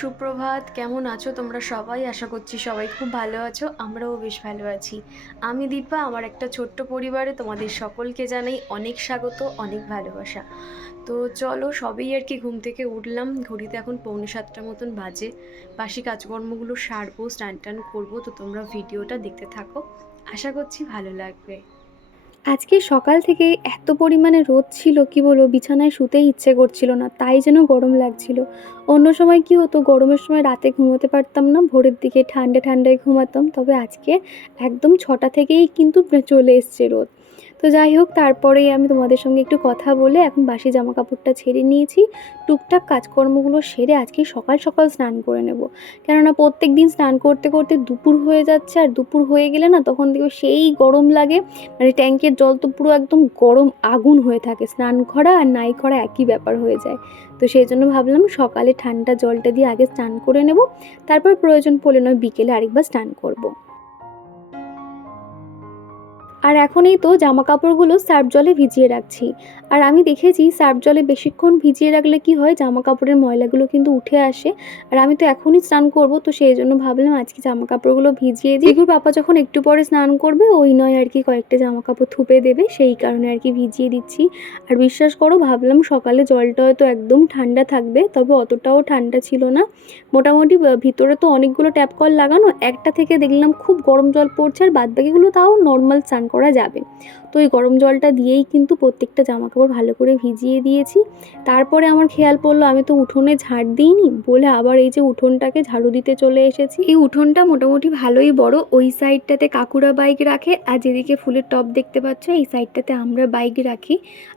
সুপ্রভাত। কেমন আছো তোমরা সবাই? আশা করছি সবাই খুব ভালো আছো। আমরাও বেশ ভালো আছি। আমি দীপা। আমার একটা ছোট্ট পরিবারে তোমাদের সকলকে জানাই অনেক স্বাগত, অনেক ভালোবাসা। তো চলো, সবেই আর কি ঘুম থেকে উঠলাম। ঘড়িতে এখন 6:45 মতন বাজে। বাসি কাজকর্মগুলো সারবো, স্নান টান করবো। তো তোমরা ভিডিওটা দেখতে থাকো, আশা করছি ভালো লাগবে। আজকে সকাল থেকে এত পরিমাণে রোদ ছিল, কি বলবো, বিছানায় শুতেই ইচ্ছে করছিল না, তাই যেন গরম লাগছিল। অন্য সময় কি হতো, গরমের সময় রাতে ঘুমোতে পারতাম না, ভোরের দিকে ঠান্ডায় ঘুমাতাম। তবে আজকে একদম 6টা থেকেই কিন্তু চলে এসছে রোদ। তো যাই হোক, তারপরেই আমি তোমাদের সঙ্গে একটু কথা বলে এখন বাসি জামা কাপড়টা ছেড়ে নিয়েছি। টুকটাক কাজকর্মগুলো সেরে আজকে সকাল সকাল স্নান করে নেব। কেননা প্রত্যেক দিন স্নান করতে করতে দুপুর হয়ে যাচ্ছে, আর দুপুর হয়ে গেলে না তখন দেখো সেই গরম লাগে। মানে ট্যাঙ্কের জল তো পুরো একদম গরম আগুন হয়ে থাকে, স্নান করা আর নাই করা একই ব্যাপার হয়ে যায়। তো সেই জন্য ভাবলাম সকালে ঠান্ডা জলটা দিয়ে আগে স্নান করে নেব, তারপর প্রয়োজন পড়লে নয় বিকেলে আরেকবার স্নান করব। আর এখন এই তো জামা কাপড়গুলো সার্ফ জলে ভিজিয়ে রাখছি। আর আমি দেখেছি সার্ফ জলে বেশিক্ষণ ভিজিয়ে রাখলে কি হয়, জামা কাপড়ের ময়লাগুলো কিন্তু উঠে আসে। আর আমি তো এখনই স্নান করব, তো সেই জন্য ভাবলাম আজকে জামা কাপড়গুলো ভিজিয়ে দিই। চিকুর পাপা যখন একটু পরে স্নান করবে, ওই নয় আর কি কয়েকটা জামা কাপড় থুপে দেবে, সেই কারণে আর কি ভিজিয়ে দিচ্ছি। আর বিশ্বাস করো, ভাবলাম সকালে জলটা হয়তো একদম ঠান্ডা থাকবে, তবে অতটাও ঠান্ডা ছিল না। মোটামুটি ভিতরে তো অনেকগুলো ট্যাপ কল লাগানো, একটা থেকে দেখলাম খুব গরম জল পড়ছে, আর বাদবাকিগুলো তাও নর্মাল স্নান করা যাবে। তো এই গরম জলটা দিয়েই কিন্তু প্রত্যেকটা জামা কাপড় ভালো করে ভিজিয়ে দিয়েছি। তারপরে আমার খেয়াল পড়লো আমি তো উঠোনে ঝাড় দিইনি, বলে আবার এই যে উঠোনটাকে ঝাড়ু দিতে চলে এসেছি। এই উঠোনটা মোটামুটি ভালোই বড়, ওই সাইডটাতে কাকুরা বাইক রাখে, আর যেদিকে ফুলের টব দেখতে পাচ্ছ এই সাইডটাতে আমরা বাইক রাখি।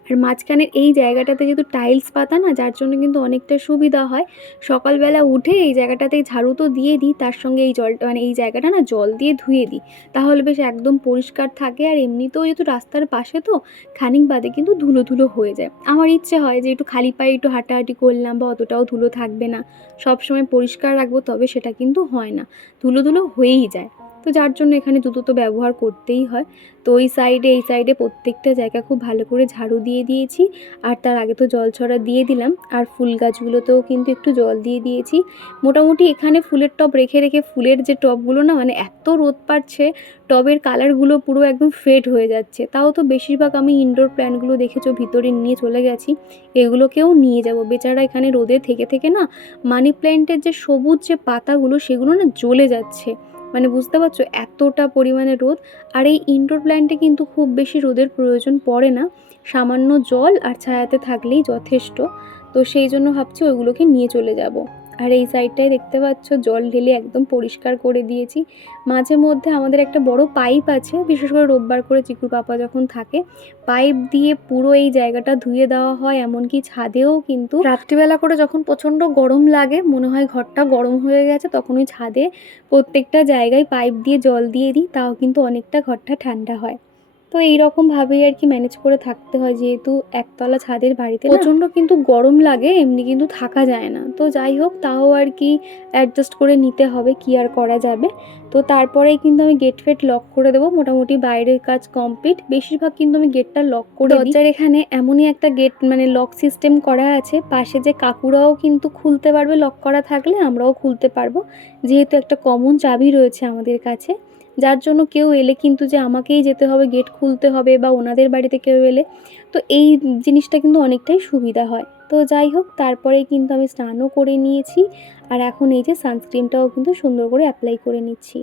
আর মাঝখানের এই জায়গাটাতে যেহেতু টাইলস পাতা না, যার জন্য কিন্তু অনেকটা সুবিধা হয়। সকালবেলা উঠে এই জায়গাটাতে ঝাড়ু তো দিয়ে দিই, তার সঙ্গে এই জলটা মানে এই জায়গাটা না জল দিয়ে ধুয়ে দিই, তাহলে বেশ একদম পরিষ্কার থাকে। আর এমনিতেও যেহেতু রাস্তার পাশে, তো খানিক বাদে কিন্তু ধুলো ধুলো হয়ে যায়। আমার ইচ্ছে হয় যে একটু খালি পায়ে একটু হাঁটাহাঁটি করলাম, বা অতটাও ধুলো থাকবে না, সব সময় পরিষ্কার রাখবো, তবে সেটা কিন্তু হয় না, ধুলো ধুলো হয়েই যায়। তো যার জন্য এখানে জুতো তো ব্যবহার করতেই হয়। তো ওই সাইডে এই সাইডে প্রত্যেকটা জায়গা খুব ভালো করে ঝাড়ু দিয়ে দিয়েছি। আর তার আগে তো জল ছড়া দিয়ে দিলাম, আর ফুল গাছগুলোতেও কিন্তু একটু জল দিয়ে দিয়েছি। মোটামুটি এখানে ফুলের টব রেখে রেখে ফুলের যে টবগুলো না, মানে এত রোদ পাচ্ছে, টবের কালারগুলো পুরো একদম ফেড হয়ে যাচ্ছে। তাও তো বেশিরভাগ আমি ইনডোর প্ল্যান্টগুলো দেখেছো ভিতরে নিয়ে চলে গেছি, এগুলোকেও নিয়ে যাব। বেচারা এখানে রোদে থেকে থেকে না মানি প্ল্যান্টের যে সবুজ যে পাতাগুলো সেগুলো না জ্বলে যাচ্ছে। মানে বুঝতে পারছো এতটা পরিমাণে রোদ। আর এই ইনডোর প্ল্যান্টে কিন্তু খুব বেশি রোদের প্রয়োজন পড়ে না, সামান্য জল আর ছায়াতে থাকলেই যথেষ্ট। তো সেই জন্য ভাবছি ওইগুলোকে নিয়ে চলে যাব। আর এই সাইডটায় দেখতে পাচ্ছ জল ঢেলে একদম পরিষ্কার করে দিয়েছি। মাঝে মধ্যে আমাদের একটা বড় পাইপ আছে, বিশেষ করে রোববার করে চিকুর পাপা যখন থাকে, পাইপ দিয়ে পুরো এই জায়গাটা ধুয়ে দেওয়া হয়। এমনকি ছাদেও কিন্তু রাত্রিবেলা করে যখন প্রচণ্ড গরম লাগে, মনে হয় ঘরটা গরম হয়ে গেছে, তখন ওই ছাদে প্রত্যেকটা জায়গায় পাইপ দিয়ে জল দিয়ে দিই, তাও কিন্তু অনেকটা ঘরটা ঠান্ডা হয়। তো এইরকমভাবেই আর কি ম্যানেজ করে থাকতে হয়, যেহেতু একতলা ছাদের বাড়িতে প্রচণ্ড কিন্তু গরম লাগে, এমনি কিন্তু থাকা যায় না। তো যাই হোক, তাও আর কি অ্যাডজাস্ট করে নিতে হবে, কি আর করা যাবে। তো তারপরেই কিন্তু আমি গেট ফেট লক করে দেবো। মোটামুটি বাইরের কাজ কমপ্লিট, বেশিরভাগ কিন্তু আমি গেটটা লক করে দিই। দরজার এখানে এমনই একটা গেট মানে লক সিস্টেম করা আছে, পাশে যে কাকুরাও কিন্তু খুলতে পারবে, লক করা থাকলে আমরাও খুলতে পারবো, যেহেতু একটা কমন চাবি রয়েছে আমাদের কাছে। যার জন্য কেউ এলে কিন্তু যে আমাকেই যেতে হবে গেট খুলতে হবে, বা ওনাদের বাড়িতে কেউ এলে, তো এই জিনিসটা কিন্তু অনেকটাই সুবিধা হয়। তো যাই হোক, তারপরে কিন্তু আমি স্নানও করে নিয়েছি। আর এখন এই যে সানস্ক্রিনটাও কিন্তু সুন্দর করে অ্যাপ্লাই করে নিচ্ছি।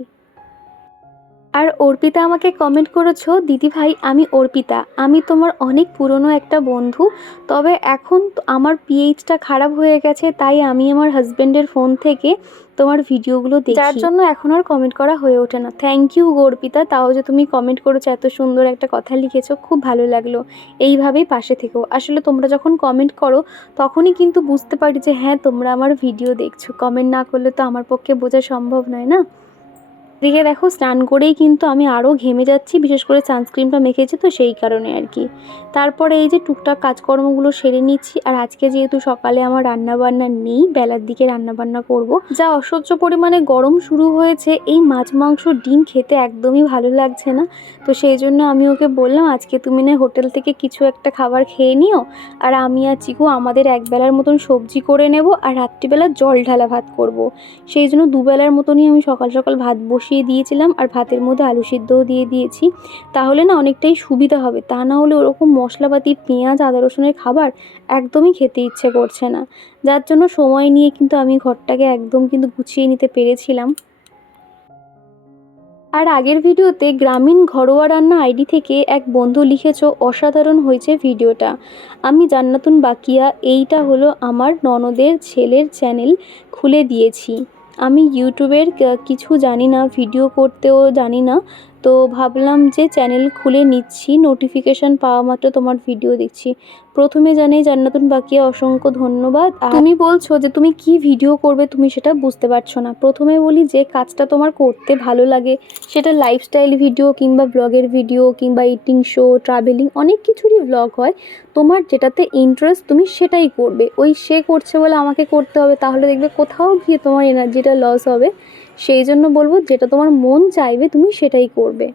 আর অর্পিতা আমাকে কমেন্ট করেছো, দিদি ভাই আমি অর্পিতা, আমি তোমার অনেক পুরনো একটা বন্ধু, তবে এখন আমার পিএইচটা খারাপ হয়ে গেছে, তাই আমি আমার হাজব্যান্ডের ফোন থেকে তোমার ভিডিওগুলো দেখি, যার জন্য এখন আর কমেন্ট করা হয়ে ওঠে না। থ্যাংক ইউ অর্পিতা, তাও যে তুমি কমেন্ট করেছো, এত সুন্দর একটা কথা লিখেছো, খুব ভালো লাগলো। এইভাবেই পাশে থেকো। আসলে তোমরা যখন কমেন্ট করো তখনই কিন্তু বুঝতে পারি যে হ্যাঁ তোমরা আমার ভিডিও দেখছো, কমেন্ট না করলে তো আমার পক্ষে বোঝা সম্ভব নয় না। এদিকে দেখো স্নান করেই কিন্তু আমি আরও ঘেমে যাচ্ছি, বিশেষ করে সানস্ক্রিনটা মেখেছি তো সেই কারণে আর কি। তারপরে এই যে টুকটাক কাজকর্মগুলো সেরে নিচ্ছি। আর আজকে যেহেতু সকালে আমার রান্নাবান্না নেই, বেলার দিকে রান্নাবান্না করব। যা অসহ্য পরিমাণে গরম শুরু হয়েছে, এই মাছ মাংস ডিম খেতে একদমই ভালো লাগছে না। তো সেই জন্য আমি ওকে বললাম আজকে তুমি না হোটেল থেকে কিছু একটা খাবার খেয়ে নিও, আর আমি আর চিকু আমাদের একবেলার মতন সবজি করে নেব, আর রাত্রিবেলা জল ঢালা ভাত করব। সেই জন্য দুবেলার মতনই আমি সকাল সকাল ভাত বসিয়ে দিয়েছিলাম, আর ভাতের মধ্যে আলু সিদ্ধও দিয়ে দিয়েছি। তাহলে না অনেকটাই সুবিধা হবে, তা না হলে ওরকম মশলাপাতি পেঁয়াজ আদা রসুনের খাবার একদমই খেতে ইচ্ছে করছে না। যার জন্য সময় নিয়ে কিন্তু আমি ঘরটাকে একদম কিন্তু গুছিয়ে নিতে পেরেছিলাম। আর আগের ভিডিওতে গ্রামীণ ঘরোয়া রান্না আইডি থেকে এক বন্ধু লিখেছ অসাধারণ হয়েছে ভিডিওটা। আমি জান্নাতুন বাকিয়া, এইটা হলো আমার ননদের ছেলের চ্যানেল খুলে দিয়েছি। আমি ইউটিউবের কিছু জানি না, ভিডিও করতেও জানি না, তো ভাবলাম যে চ্যানেল খুলে নিচ্ছি, নোটিফিকেশান পাওয়া মাত্র তোমার ভিডিও দেখছি। প্রথমে জানাই জান্নাতুন বাকিয়া অসংখ্য ধন্যবাদ। আর তুমি বলছো যে তুমি কি ভিডিও করবে তুমি সেটা বুঝতে পারছো না। প্রথমে বলি যে কাজটা তোমার করতে ভালো লাগে, সেটা লাইফস্টাইল ভিডিও কিংবা ব্লগের ভিডিও কিংবা ইটিং শো, ট্রাভেলিং, অনেক কিছুরই ব্লগ হয়। তোমার যেটাতে ইন্টারেস্ট তুমি সেটাই করবে। ওই সে করছে বলে আমাকে করতে হবে, তাহলে দেখবে কোথাও গিয়ে তোমার এনার্জিটা লস হবে। সেই জন্য বলবো যেটা তোমার মন চাইবে তুমি সেটাই করবে।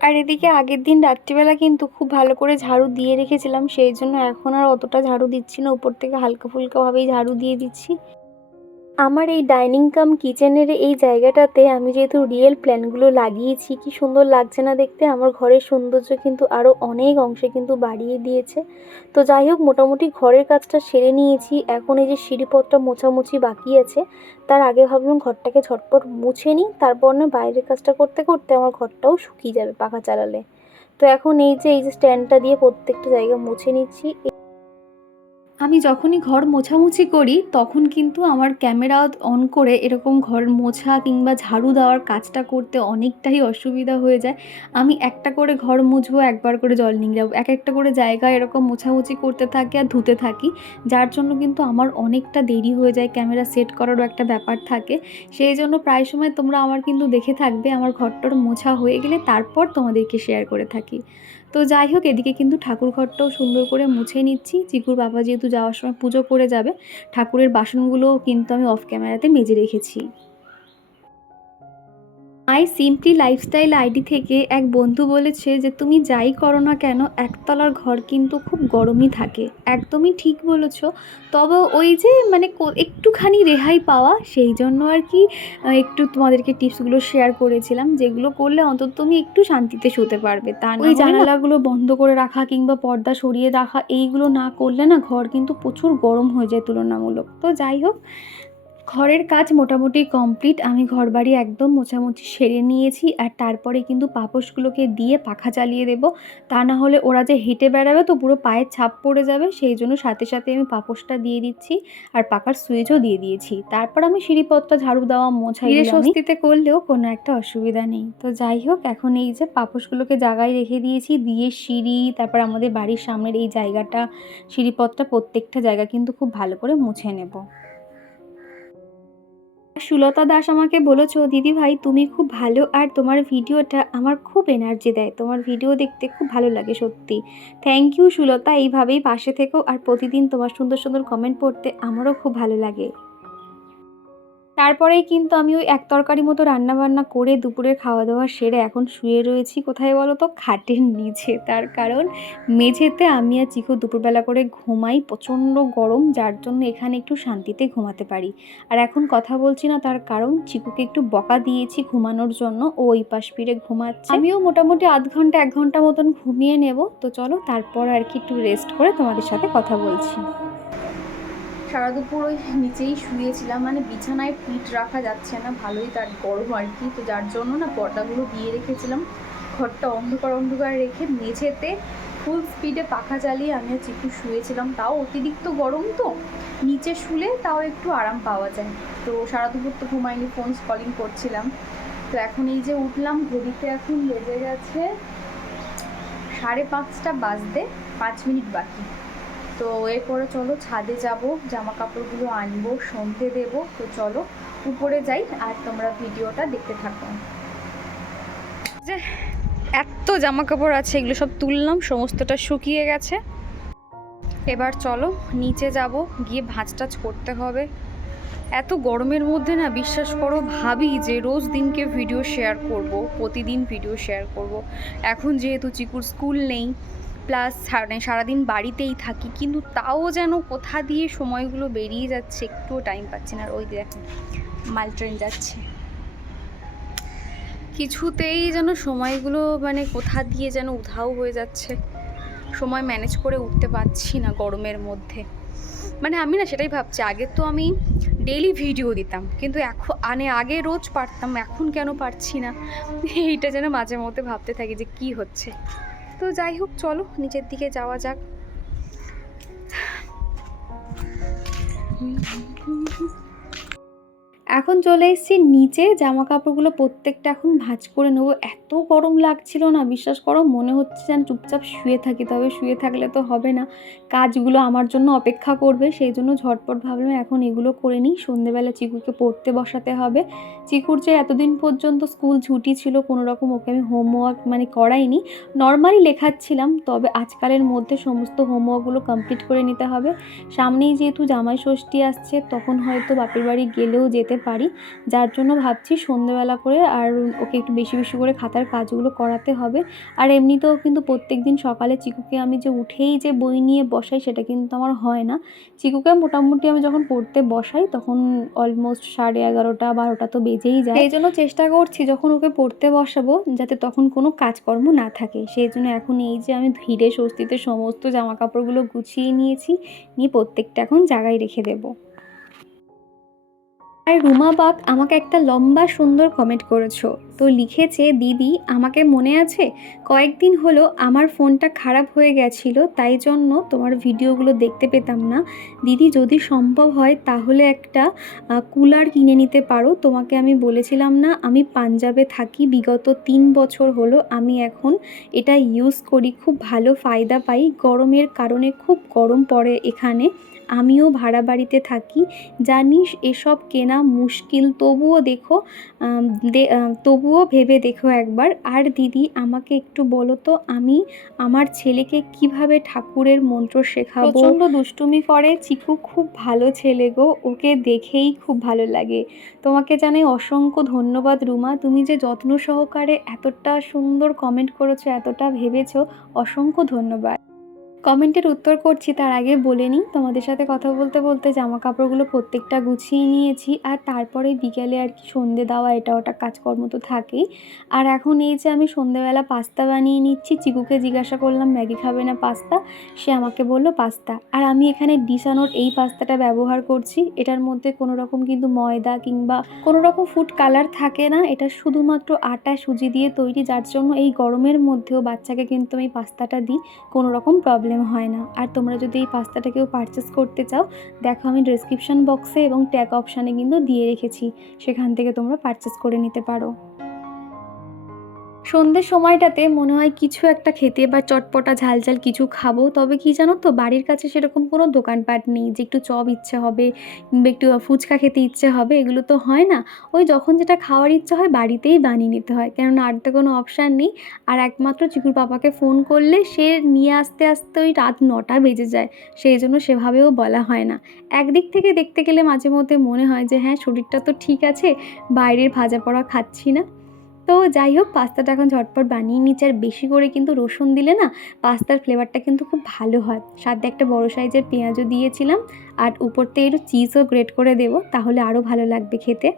আর এদিকে আগের দিন রাত্রিবেলা কিন্তু খুব ভালো করে ঝাড়ু দিয়ে রেখেছিলাম, সেই জন্য এখন আর অতটা ঝাড়ু দিচ্ছি না, উপর থেকে হালকা ফুলকাভাবেই ঝাড়ু দিয়ে দিচ্ছি। আমার এই ডাইনিং কাম কিচেনের এই জায়গাটাতে আমি যেহেতু রিয়েল প্ল্যানগুলো লাগিয়েছি, কি সুন্দর লাগছে না দেখতে। আমার ঘরের সৌন্দর্য কিন্তু আরও অনেক অংশে কিন্তু বাড়িয়ে দিয়েছে। তো যাই হোক, মোটামুটি ঘরের কাজটা সেরে নিয়েছি। এখন এই যে সিঁড়িপথটা মোছামুছি বাকি আছে, তার আগে ভাবলাম ঘরটাকে ঝটপট মুছে নিই, তারপর না বাইরের কাজটা করতে করতে আমার ঘরটাও শুকিয়ে যাবে পাখা চালালে। তো এখন এই যে স্ট্যান্ডটা দিয়ে প্রত্যেকটা জায়গা মুছে নিচ্ছি। আমি যখনই ঘর মোছামুছি করি তখন কিন্তু আমার ক্যামেরা অন করে এরকম ঘর মোছা কিংবা ঝাড়ু দেওয়ার কাজটা করতে অনেকটাই অসুবিধা হয়ে যায়। আমি একটা করে ঘর মুছবো, একবার করে জল নিংড়াবো, এক একটা করে জায়গায় এরকম মোছামুছি করতে থাকি আর ধুতে থাকি, যার জন্য কিন্তু আমার অনেকটা দেরি হয়ে যায়। ক্যামেরা সেট করারও একটা ব্যাপার থাকে, সেই জন্য প্রায় সময় তোমরা আমার কিন্তু দেখে থাকবে আমার ঘরটার মোছা হয়ে গেলে তারপর তোমাদেরকে শেয়ার করে থাকি। তো যাই হোক, এদিকে কিন্তু ঠাকুর ঘরটাও সুন্দর করে মুছে নিচ্ছি। চিকুর বাবা যেহেতু যাওয়ার সময় পুজো করে যাবে, ঠাকুরের বাসনগুলোও কিন্তু আমি অফ ক্যামেরাতে মেজে রেখেছি। মাই সিম্পলি লাইফস্টাইল আইডি থেকে এক বন্ধু বলেছে যে তুমি যাই করো না কেন একতলার ঘর কিন্তু খুব গরমই থাকে। একদমই ঠিক বলেছো। তবে ওই যে মানে একটুখানি রেহাই পাওয়া, সেই জন্য আর কি একটু তোমাদেরকে টিপসগুলো শেয়ার করেছিলাম, যেগুলো করলে অন্তত তুমি একটু শান্তিতে শুতে পারবে। তা না ওই জানালাগুলো বন্ধ করে রাখা কিংবা পর্দা সরিয়ে রাখা, এইগুলো না করলে না ঘর কিন্তু প্রচুর গরম হয়ে যায় তুলনামূলক। তো যাই হোক, ঘরের কাজ মোটামুটি কমপ্লিট। আমি ঘরবাড়ি একদম মোছামুছি সেরে নিয়েছি, আর তারপরে কিন্তু পাপোশগুলোকে দিয়ে পাখা চালিয়ে দেবো। তা না হলে ওরা যে হেঁটে বেড়াবে তো পুরো পায়ের ছাপ পড়ে যাবে, সেই জন্য সাথে সাথে আমি পাপোশটা দিয়ে দিচ্ছি আর পাখার সুইচও দিয়ে দিয়েছি। তারপর আমি সিঁড়িপথটা ঝাড়ু দেওয়া মোছা ধীরে স্বস্তিতে করলেও কোনো একটা অসুবিধা নেই। তো যাই হোক, এখন এই যে পাপোশগুলোকে জায়গায় রেখে দিয়েছি, দিয়ে সিঁড়ি, তারপর আমাদের বাড়ির সামনের এই জায়গাটা, সিঁড়িপথটা, প্রত্যেকটা জায়গা কিন্তু খুব ভালো করে মুছে নেব। সুলতা দাস আমাকে বলেছো দিদি ভাই তুমি খুব ভালো, আর তোমার ভিডিওটা আমার খুব এনার্জি দেয়, তোমার ভিডিও দেখতে খুব ভালো লাগে সত্যি। থ্যাংক ইউ সুলতা, এইভাবেই পাশে থেকো, আর প্রতিদিন তোমার সুন্দর সুন্দর কমেন্ট পড়তে আমারও খুব ভালো লাগে। তারপরেই কিন্তু আমি ওই এক তরকারি মতো রান্নাবান্না করে দুপুরের খাওয়া দাওয়া সেরে এখন শুয়ে রয়েছি কোথায় বলো তো, খাটের নিচে। তার কারণ মেঝেতে আমি আর চিকু দুপুরবেলা করে ঘুমাই, প্রচণ্ড গরম, যার জন্য এখানে একটু শান্তিতে ঘুমাতে পারি। আর এখন কথা বলছি না, তার কারণ চিকুকে একটু বকা দিয়েছি ঘুমানোর জন্য, ও ওই পাশ ফিরে ঘুমাচ্ছে। আমিও মোটামুটি আধ ঘন্টা 1 ঘন্টা মতন ঘুমিয়ে নেব। তো চলো তারপর আর কি একটু রেস্ট করে তোমাদের সাথে কথা বলছি। সারা দুপুর ওই নিচেই শুয়েছিলাম, মানে বিছানায় পিঠ রাখা যাচ্ছে না, ভালোই তার গরম আর কি। তো যার জন্য না পর্দাগুলো দিয়ে রেখেছিলাম, ঘরটা অন্ধকার অন্ধকার রেখে মেঝেতে ফুল স্পিডে পাখা চালিয়ে আমি আর চিকু শুয়েছিলাম। তাও অতিরিক্ত গরম, তো নিচে শুলে তাও একটু আরাম পাওয়া যায়। তো সারা দুপুর তো ঘুমাইনি, ফোন কলিং করছিলাম। তো এখন এই যে উঠলাম, ঘড়িতে এখন বেজে গেছে 5:30 বাজতে 5 মিনিট বাকি। তো এরপরে চলো ছাদে যাব, জামা কাপড়গুলো আনবো, সন্ধে দেবো। তো চলো উপরে যাই আর তোমরা ভিডিওটা দেখতে থাকো। যে এত জামা কাপড় আছে, এগুলো সব তুললাম, সমস্তটা শুকিয়ে গেছে। এবার চলো নিচে যাব, গিয়ে ভাঁজ টাজ করতে হবে। এত গরমের মধ্যে না, বিশ্বাস করো, ভাবি যে রোজ দিনকে ভিডিও শেয়ার করব, প্রতিদিন ভিডিও শেয়ার করব। এখন যেহেতু চিকুর স্কুল নেই, প্লাস সারাদিন বাড়িতেই থাকি, কিন্তু তাও যেন কোথা দিয়ে সময়গুলো বেরিয়ে যাচ্ছে, একটুও টাইম পাচ্ছি না। আর ওই দেখো মাল ট্রেন যাচ্ছে, কিছুতেই যেন সময়গুলো মানে কোথা দিয়ে যেন উধাও হয়ে যাচ্ছে। সময় ম্যানেজ করে উঠতে পারছি না গরমের মধ্যে। মানে আমি না সেটাই ভাবছি, আগে তো আমি ডেইলি ভিডিও দিতাম, কিন্তু এখন আগে রোজ পারতাম, এখন কেন পারছি না, এইটা যেন মাঝে মধ্যে ভাবতে থাকি যে কি হচ্ছে। তো যাই হোক, চলো নিচের দিকে যাওয়া যাক। এখন চলে এসেছি নিচে, জামা কাপড়গুলো প্রত্যেকটা এখন ভাঁজ করে নেবো। এত গরম লাগছিল না, বিশ্বাস করো, মনে হচ্ছে যেন চুপচাপ শুয়ে থাকি। তবে শুয়ে থাকলে তো হবে না, কাজগুলো আমার জন্য অপেক্ষা করবে, সেই জন্য ঝটপট ভাবলাম এখন এগুলো করে নিই। সন্ধেবেলা চিকুকে পড়তে বসাতে হবে। চিকুর যে এতদিন পর্যন্ত স্কুল ছুটি ছিল, কোনো রকম ওকে আমি হোমওয়ার্ক মানে করাইনি, নর্মালি লেখাচ্ছিলাম। তবে আজকালের মধ্যে সমস্ত হোমওয়ার্কগুলো কমপ্লিট করে নিতে হবে। সামনেই যেহেতু জামাই ষষ্ঠী আসছে, তখন হয়তো বাপের বাড়ি গেলেও যেতে পারি, যার জন্য ভাবছি সন্ধেবেলা করে আর ওকে একটু বেশি বেশি করে খাতার কাজগুলো করাতে হবে। আর এমনিতেও কিন্তু প্রত্যেক দিন সকালে চিকুকে আমি যে উঠেই যে বই নিয়ে বসাই, সেটা কিন্তু আমার হয় না। চিকুকে মোটামুটি আমি যখন পড়তে বসাই তখন অলমোস্ট 11:30 12টা তো বেজেই যায়। সেই জন্য চেষ্টা করছি যখন ওকে পড়তে বসাবো যাতে তখন কোনো কাজকর্ম না থাকে। সেই জন্য এখন এই যে আমি ধীরে স্বস্তিতে সমস্ত জামা কাপড়গুলো গুছিয়ে নিয়েছি, নিয়ে প্রত্যেকটা এখন জায়গায় রেখে দেবো। আর রুমা বাগ আমাকে একটা লম্বা সুন্দর কমেন্ট করেছো। তো লিখেছে, দিদি আমাকে মনে আছে কয়েকদিন হলো আমার ফোনটা খারাপ হয়ে গেছিল, তাই জন্য তোমার ভিডিওগুলো দেখতে পেতাম না। দিদি যদি সম্ভব হয় তাহলে একটা কুলার কিনে নিতে পারো। তোমাকে আমি বলেছিলাম না আমি পাঞ্জাবে থাকি, বিগত 3 বছর হলো আমি এখন এটা ইউজ করি, খুব ভালো ফায়দা পাই। গরমের কারণে খুব গরম পড়ে এখানে, আমিও ভাড়া বাড়িতে থাকি, জানিস এসব কেনা মুশকিল, তবুও দেখো তবুও ভেবে দেখো একবার। আর দিদি আমাকে একটু বলো তো, আমি আমার ছেলেকে কিভাবে ঠাকুরের মন্ত্র শেখাবো? প্রচণ্ড দুষ্টুমি করে চিকু, খুব ভালো ছেলে গো, ওকে দেখেই খুব ভালো লাগে। তোমাকে জানাই অসংখ্য ধন্যবাদ রুমা, তুমি যে যত্ন সহকারে এতটা সুন্দর কমেন্ট করেছো, এতটা ভেবেছো, অসংখ্য ধন্যবাদ। কমেন্টের উত্তর করছি তার আগে বলে নিই, তোমাদের সাথে কথা বলতে বলতে জামা কাপড়গুলো প্রত্যেকটা গুছিয়ে নিয়েছি। আর তারপরে বিকেলে আর কি সন্ধে দেওয়া এটা ওটা কাজকর্ম তো থাকেই। আর এখন এই যে আমি সন্ধেবেলা পাস্তা বানিয়ে নিচ্ছি। চিকুকে জিজ্ঞাসা করলাম ম্যাগি খাবে না পাস্তা, সে আমাকে বলল পাস্তা। আর আমি এখানে ডিসানোর এই পাস্তাটা ব্যবহার করছি। এটার মধ্যে কোনো রকম কিন্তু ময়দা কিংবা কোনো রকম ফুড কালার থাকে না, এটা শুধুমাত্র আটা সুজি দিয়ে তৈরি, যার জন্য এই গরমের মধ্যেও বাচ্চাকে কিন্তু আমি পাস্তাটা দিই, কোনো রকম প্রবলেম হয় না। আর তোমরা যদি এই পাস্তাটা কেউ পারচেস করতে চাও, দেখো আমি ডেসক্রিপশন বক্সে এবং ট্যাগ অপশানে কিন্তু দিয়ে রেখেছি, সেখান থেকে তোমরা পারচেস করে নিতে পারো। সন্ধ্যের সময়টাতে মনে হয় কিছু একটা খেতে বা চটপটা ঝালঝাল কিছু খাবো, তবে কি জানো তো, বাড়ির কাছে সেরকম কোনো দোকানপাট নেই যে একটু চপ ইচ্ছে হবে কিংবা একটু ফুচকা খেতে ইচ্ছে হবে, এগুলো তো হয় না। ওই যখন যেটা খাওয়ার ইচ্ছা হয় বাড়িতেই বানিয়ে নিতে হয়, কেননা আর তো কোনো অপশান নেই। আর একমাত্র চিকুর পাপাকে ফোন করলে সে নিয়ে আসতে আসতে ওই রাত 9টা বেজে যায়, সেই জন্য সেভাবেও বলা হয় না। একদিক থেকে দেখতে গেলে মাঝে মধ্যে মনে হয় যে হ্যাঁ, শরীরটা তো ঠিক আছে, বাইরের ভাজা পোড়া খাচ্ছি না। তো যাই হোক, পাস্তাটা এখন ঝটপট বানিয়ে নিচ্ছি। আর বেশি করে কিন্তু রসুন দিলে না পাস্তার ফ্লেভারটা কিন্তু খুব ভালো হয়। সাথে একটা বড় সাইজের পেঁয়াজও দিয়েছিলাম, আর উপর থেকে একটু চিজও গ্রেট করে দেবো, তাহলে আরও ভালো লাগবে খেতে।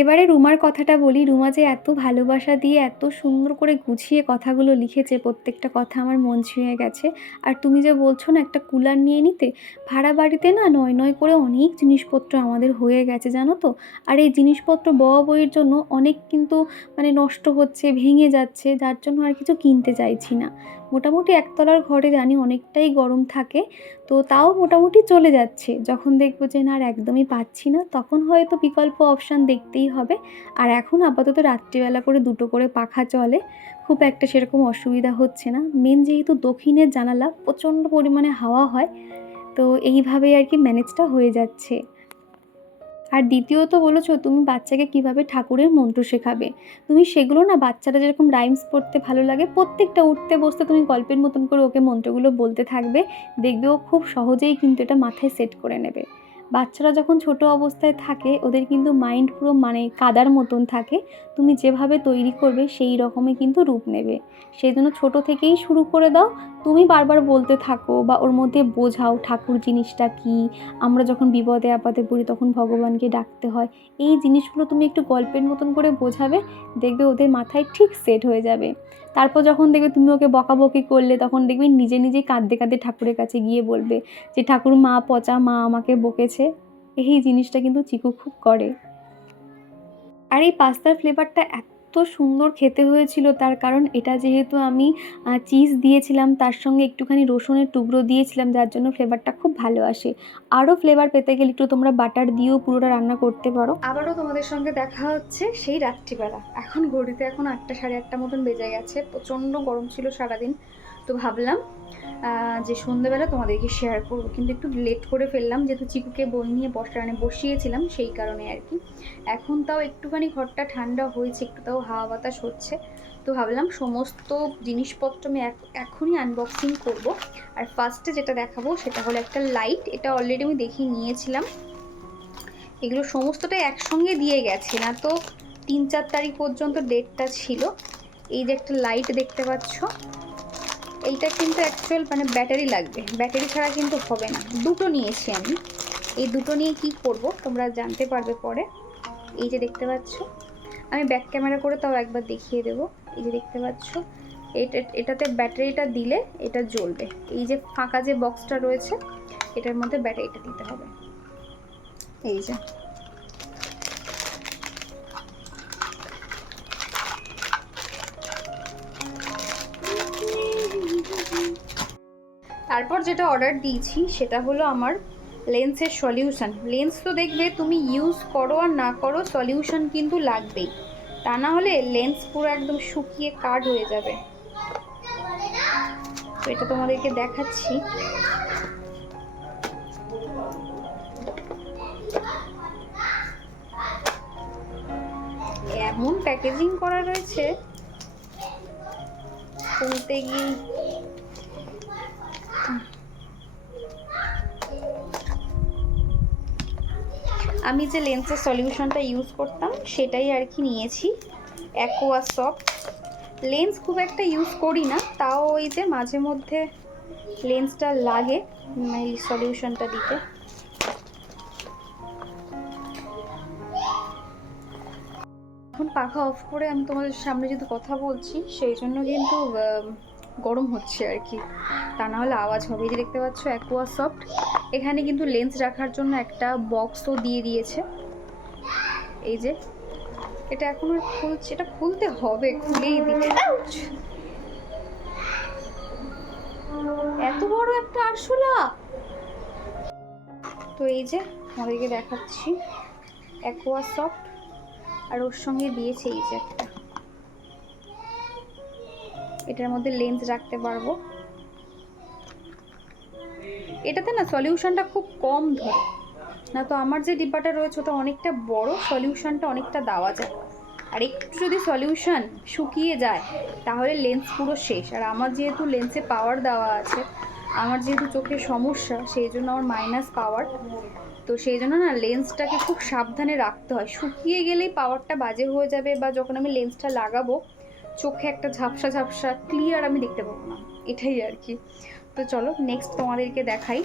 এবারে রুমার কথাটা বলি, রুমা যে এত ভালোবাসা দিয়ে এত সুন্দর করে গুছিয়ে কথাগুলো লিখেছে, প্রত্যেকটা কথা আমার মন ছুঁয়ে গেছে। আর তুমি যে বলছো না একটা কুলার নিয়ে নিতে, ভাড়া বাড়িতে না নয় নয় করে অনেক জিনিসপত্র আমাদের হয়ে গেছে জানো তো। আর এই জিনিসপত্র বওয়া বইয়ের জন্য অনেক কিন্তু মানে নষ্ট হচ্ছে, ভেঙে যাচ্ছে, যার জন্য আর কিছু কিনতে চাইছি না। মোটামুটি একতলার ঘরে জানি অনেকটাই গরম থাকে, তো তাও মোটামুটি চলে যাচ্ছে। যখন দেখবো যে না আর একদমই পাচ্ছি না, তখন হয়তো বিকল্প অপশান দেখতেই হবে। আর এখন আপাতত রাত্রিবেলা করে 2টো করে পাখা চলে, খুব একটা সেরকম অসুবিধা হচ্ছে না। মেন যেহেতু দক্ষিণের জানালা, প্রচণ্ড পরিমাণে হাওয়া হয়, তো এইভাবেই আর কি ম্যানেজটা হয়ে যাচ্ছে। আর দ্বিতীয়ত বলেছো তুমি বাচ্চাকে কিভাবে ঠাকুরের মন্ত্র শেখাবে। তুমি সেগুলো না, বাচ্চারা যেরকম রাইমস পড়তে ভালো লাগে, প্রত্যেকটা উঠতে বসতে তুমি গল্পের মতন করে ওকে মন্ত্রগুলো বলতে থাকবে, দেখবে ও খুব সহজেই কিন্তু এটা মাথায় সেট করে নেবে। বাচ্চারা যখন ছোট অবস্থায় থাকে ওদের কিন্তু মাইন্ড পুরো মানে কাদার মতন থাকে, তুমি যেভাবে তৈরি করবে সেই রকমই কিন্তু রূপ নেবে। সেই জন্য ছোটো থেকেই শুরু করে দাও, তুমি বারবার বলতে থাকো বা ওর মধ্যে বোঝাও ঠাকুর জিনিসটা কী, আমরা যখন বিপদে আপদে পড়ি তখন ভগবানকে ডাকতে হয়, এই জিনিসগুলো তুমি একটু গল্পের মতন করে বোঝাবে, দেখবে ওদের মাথায় ঠিক সেট হয়ে যাবে। তারপর যখন দেখবে তুমি ওকে বকাবকি করলে তখন দেখবে নিজে নিজেই কাঁদতে কাঁদতে ঠাকুরের কাছে গিয়ে বলবে যে ঠাকুর মা পচা মা আমাকে বকেছে। এই জিনিসটা কিন্তু চিকু খুব করে। আর এই পাস্তার ফ্লেভারটা এত সুন্দর খেতে হয়েছিল, তার কারণ এটা যেহেতু আমি চিজ দিয়েছিলাম, তার সঙ্গে একটুখানি রসুনের টুকরো দিয়েছিলাম, যার জন্য ফ্লেভারটা খুব ভালো আসে। আরও ফ্লেভার পেতে গেলে একটু তোমরা বাটার দিয়েও পুরোটা রান্না করতে পারো। আবারও তোমাদের সঙ্গে দেখা হচ্ছে সেই রাত্রিবেলা। এখন ঘড়িতে এখন 8টা সাড়ে 8টা মতন বেজে গেছে, প্রচণ্ড গরম ছিল সারাদিন। তো ভাবলাম যে সন্ধ্যেবেলা তোমাদেরকে শেয়ার করবো, কিন্তু একটু লেট করে ফেললাম যেহেতু চিকুকে বই নিয়ে বসিয়েছিলাম সেই কারণে আর কি। এখন তাও একটুখানি ঘরটা ঠান্ডা হয়েছে, একটু তাও হাওয়া বাতাস হচ্ছে, তো ভাবলাম সমস্ত জিনিসপত্র আমি এখনই আনবক্সিং করব। আর ফার্স্টে যেটা দেখাবো সেটা হলো একটা লাইট, এটা অলরেডি আমি দেখিয়ে নিয়েছিলাম। এগুলো সমস্তটাই একসঙ্গে দিয়ে গেছে, না তো 3-4 তারিখ পর্যন্ত ডেটটা ছিল। এই যে একটা লাইট দেখতে পাচ্ছ, এইটা কিন্তু অ্যাকচুয়াল মানে ব্যাটারি লাগবে, ব্যাটারি ছাড়া কিন্তু হবে না। দুটো নিয়েছি আমি, এই দুটো নিয়ে কি করব তোমরা জানতে পারবে পরে। এই যে দেখতে পাচ্ছ, আমি ব্যাক ক্যামেরা করে তাও একবার দেখিয়ে দেবো। এই যে দেখতে পাচ্ছ, এটাতে ব্যাটারিটা দিলে এটা জ্বলবে। এই যে ফাঁকা যে বক্সটা রয়েছে এটার মধ্যে ব্যাটারিটা দিতে হবে। এই যে তারপর যেটা অর্ডার দিয়েছি সেটা হলো আমার লেন্সের সলিউশন। লেন্স তো দেখবে তুমি ইউজ করো আর না করো সলিউশন কিন্তু লাগবেই, তা না হলে লেন্স পুরো একদম শুকিয়ে কাঠ হয়ে যাবে। তো এটা তোমাদেরকে দেখাচ্ছি। এমন প্যাকেজিং করা রয়েছে, খুলতে গিয়ে আমি যে লেন্সের সলিউশনটা ইউজ করতাম সেটাই আর কি নিয়েছি, অ্যাকোয়া সফট। লেন্স খুব একটা ইউজ করি না, তাও ওই যে মাঝে মধ্যে লেন্সটা লাগে এই সলিউশনটা দিতে। এখন পাখা অফ করে আমি তোমাদের সামনে যদি কথা বলছি সেই জন্য কিন্তু গরম হচ্ছে আর কি, তা না হলে আওয়াজ হবে। এই যে দেখতে পাচ্ছ অ্যাকোয়া সফট, এখানে কিন্তু লেন্স রাখার জন্য একটা বক্সও দিয়ে দিয়েছে। এই যে এটা এখন আর খুলছে, এটা খুলতে হবে, খুলেই দিতে। এত বড় একটা আরশোলা। তো এই যে আমাদেরকে দেখাচ্ছি অ্যাকোয়া সফট, আর ওর সঙ্গে দিয়েছে এই যে একটা, এটার মধ্যে লেন্স রাখতে পারবো। এটাতে না সলিউশনটা খুব কম ধরে, না তো আমার যে ডিব্বাটা রয়েছে ওটা অনেকটা বড়, সলিউশনটা অনেকটা দেওয়া যায়। আর একটু যদি সলিউশন শুকিয়ে যায় তাহলে লেন্স পুরো শেষ। আর আমার যেহেতু লেন্সে পাওয়ার দেওয়া আছে, আমার যেহেতু চোখের সমস্যা সেই জন্য আমার মাইনাস পাওয়ার, তো সেই জন্য না লেন্সটাকে খুব সাবধানে রাখতে হয়। শুকিয়ে গেলেই পাওয়ারটা বাজে হয়ে যাবে, বা যখন আমি লেন্সটা লাগাবো চোখে একটা ঝাপসা ঝাপসা ক্লিয়ার আমি দেখতে পাবো না, এটাই আর কি। তো চলো নেক্সট তোমাদেরকে দেখাই।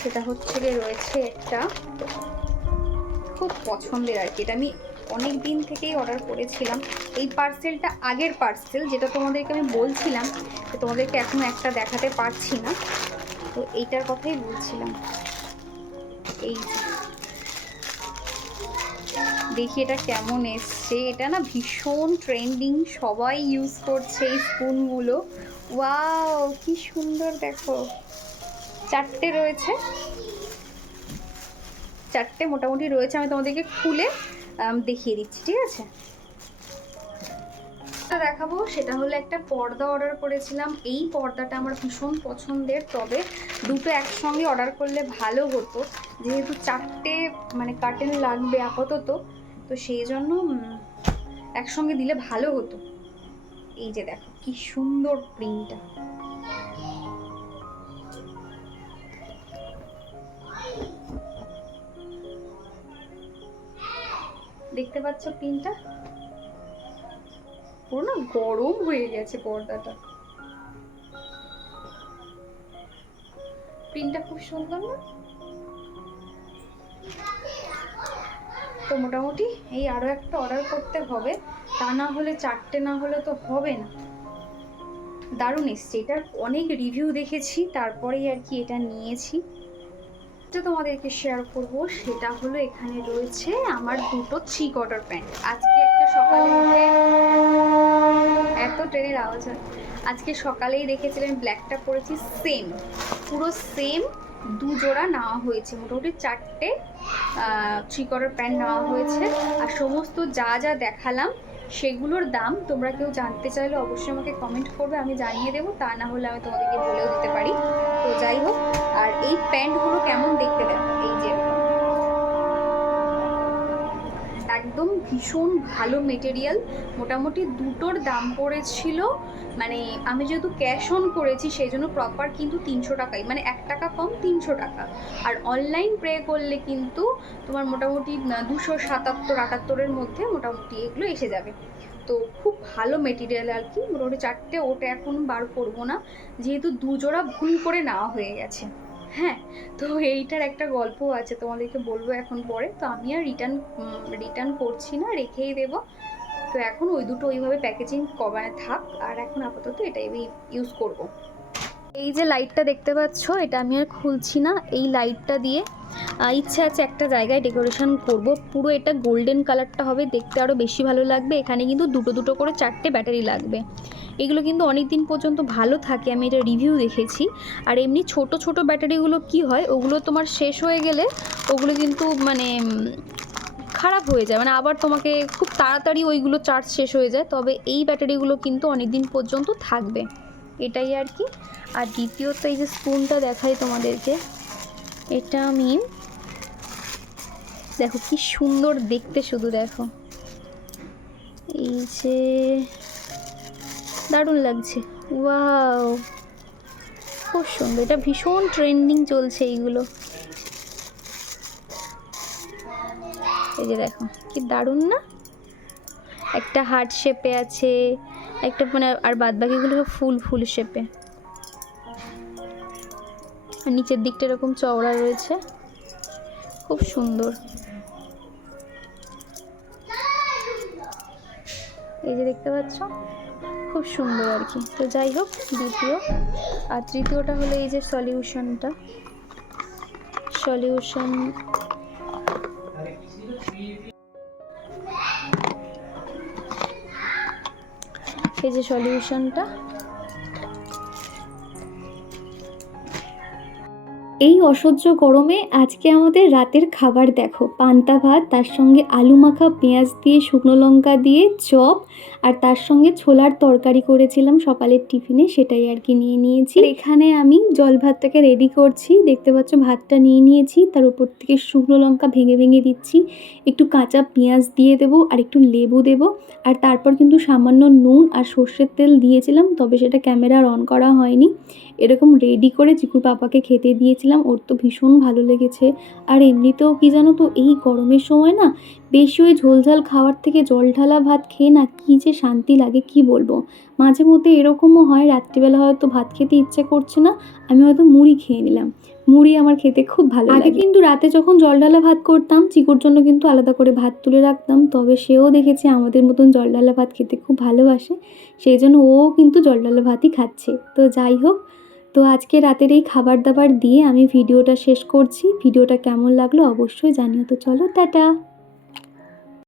সেটা হচ্ছে যে রয়েছে একটা খুব পছন্দের আর কি, এটা আমি অনেক দিন থেকেই অর্ডার করেছিলাম। এই পার্সেলটা আগের পার্সেল, যেটা তোমাদেরকে আমি বলছিলাম যে তোমাদেরকে এখনো একটা দেখাতে পারছি না, তো এইটার কথাই বলছিলাম। এই দেখি এটা কেমন এসছে, এটা না ভীষণ ট্রেন্ডিং, সবাই ইউজ করছে এই স্পুনগুলো। ওয়াও কি সুন্দর, দেখো 4টে রয়েছে, 4টে মোটামুটি রয়েছে। আমি তোমাদেরকে খুলে দেখিয়ে দিচ্ছি, ঠিক আছে। দেখাবো সেটা হলো একটা পর্দা অর্ডার করেছিলাম। এই পর্দাটা আমার ভীষণ পছন্দের, তবে দুটো একসঙ্গে অর্ডার করলে ভালো হতো, যেহেতু 4টে মানে কার্টেন লাগবে আপাতত, তো সেই জন্য একসঙ্গে দিলে ভালো হতো। এই যে দেখো কি সুন্দর প্রিন্টটা, দেখতে পাচ্ছ প্রিন্টটা? পুরো না গরম হয়ে গেছে পর্দাটা। প্রিন্টটা খুব সুন্দর না? তো মোটামুটি এই আরো একটা অর্ডার করতে হবে, তা না হলে 4টে না হলে তো হবে না। দারুণ এসছে, এটার অনেক রিভিউ দেখেছি, তারপরেই আর কি এটা নিয়েছি। যেটা তোমাদেরকে শেয়ার করব সেটা হলো এখানে রয়েছে আমার দুটো 3 কোয়ার্টার প্যান্ট। আজকে একটা সকালে উঠে এত ট্রেনের আওয়াজ হয়, আজকে সকালেই দেখেছিলেন ব্ল্যাকটা পরেছি, সেম পুরো সেম 2 জোড়া নেওয়া হয়েছে, মোটামুটি 4টে 3 কোয়ার্টার প্যান্ট নেওয়া হয়েছে। আর সমস্ত যা যা দেখালাম সেগুলোর দাম তোমরা কেউ জানতে চাইলে অবশ্যই আমাকে কমেন্ট করবে, আমি জানিয়ে দেবো, তা না হলে আমি তোমাদেরকে বলেও দিতে পারি। তো যাই হোক, আর এই প্যান্টগুলো কেমন দেখতে দেখো, এই যে একদম ভীষণ ভালো মেটেরিয়াল। মোটামুটি দুটোর দাম পড়েছিল, মানে আমি যেহেতু ক্যাশ অন করেছি সেই জন্য প্রপার কিন্তু 300 টাকাই, মানে 1 টাকা কম 300 টাকা। আর অনলাইন পে করলে কিন্তু তোমার মোটামুটি 277-78-এর মধ্যে মোটামুটি এগুলো এসে যাবে। তো খুব ভালো মেটেরিয়াল আর কি। মোটামুটি 4টে, ওটা এখন বার করবো না যেহেতু 2 জোড়া ভুল করে নেওয়া হয়ে গেছে। হ্যাঁ, তো এইটার একটা গল্প আছে, তোমাদেরকে বলবো এখন পরে। তো আমি আর রিটার্ন করছি না, রেখেই দেব। তো এখন ওই দুটো ওইভাবে প্যাকেজিং কমায় থাক, আর এখন আপাতত এটাই ইউজ করব। এই যে লাইটটা দেখতে পাচ্ছ, এটা আমি আর খুলছি না। এই লাইটটা দিয়ে ইচ্ছা আছে একটা জায়গায় ডেকোরেশন করব, পুরো এটা গোল্ডেন কালারটা হবে, দেখতে আরও বেশি ভালো লাগবে। এখানে কিন্তু দুটো দুটো করে 4টে ব্যাটারি লাগবে। এগুলো কিন্তু অনেক দিন পর্যন্ত ভালো থাকে, আমি এটা রিভিউ দেখেছি। আর এমনি ছোট ছোট ব্যাটারিগুলো কি হয়, ওগুলো তোমার শেষ হয়ে গেলে ওগুলো কিন্তু মানে খারাপ হয়ে যায়, মানে আবার তোমাকে খুব তাড়াতাড়ি ওইগুলো চার্জ শেষ হয়ে যায়। তবে এই ব্যাটারিগুলো কিন্তু অনেক দিন পর্যন্ত থাকবে, এটাই আর কি। আর দ্বিতীয়ত এই যে স্পুনটা দেখাই তোমাদেরকে, এটা আমি দেখো কি সুন্দর দেখতে, শুধু দেখো, এই যে দারুণ লাগছে, ওয়াও খুব সুন্দর, এটা ভীষণ ট্রেন্ডিং চলছে এইগুলো। এই যে দেখো কি দারুণ না, একটা হার্ট শেপে আছে, একটা মানে আর বাদ বাকিগুলো ফুল ফুল শেপে, আর নিচের দিকটা এরকম চওড়া রয়েছে, খুব সুন্দর। এই যে দেখতে পাচ্ছ, খুব সুন্দর আর কি। তো যাই হোক, দ্বিতীয়। আর তৃতীয়টা হলো এই যে সলিউশনটা, এই যে সলিউশনটা। এই অসহ্য গরমে আজকে আমাদের রাতের খাবার দেখো, পান্তা ভাত, তার সঙ্গে আলু মাখা পেঁয়াজ দিয়ে শুকনো লঙ্কা দিয়ে চপ, আর তার সঙ্গে ছোলার তরকারি করেছিলাম সকালের টিফিনে, সেটাই আর কি নিয়ে নিয়েছি। এখানে আমি জল ভাতটাকে রেডি করছি, দেখতে পাচ্ছ ভাতটা নিয়ে নিয়েছি, তার উপর থেকে শুকনো লঙ্কা ভেঙে ভেঙে দিচ্ছি, একটু কাঁচা পেঁয়াজ দিয়ে দেবো, আর একটু লেবু দেবো, আর তারপর কিন্তু সামান্য নুন আর সর্ষের তেল দিয়েছিলাম, তবে সেটা ক্যামেরার অন করা হয়নি। এরকম রেডি করে চিকুর পাপাকে খেতে দিয়েছিলাম, ওর তো ভীষণ ভালো লেগেছে। আর এমনিতেও কি জানো তো, এই গরমের সময় না বেশি ওই ঝোলঝাল খাওয়ার থেকে জল ঢালা ভাত খেয়ে না কী যে শান্তি লাগে কি বলবো। মাঝে মধ্যে এরকমও হয়, রাত্রিবেলা হয়তো ভাত খেতে ইচ্ছে করছে না, আমি হয়তো মুড়ি খেয়ে নিলাম, মুড়ি আমার খেতে খুব ভালো লাগে। কিন্তু রাতে যখন জল ঢালা ভাত করতাম, চিকুর জন্য কিন্তু আলাদা করে ভাত তুলে রাখতাম, তবে সেও দেখেছে আমাদের মতন জল ঢালা ভাত খেতে খুব ভালোবাসে, সেই জন্য ও কিন্তু জল ঢালা ভাতই খাচ্ছে। তো যাই হোক, তো আজকে রাতের এই খাবার দাবার দিয়ে আমি ভিডিওটা শেষ করছি। ভিডিওটা কেমন লাগলো অবশ্যই জানিও। তো চলো, টাটা।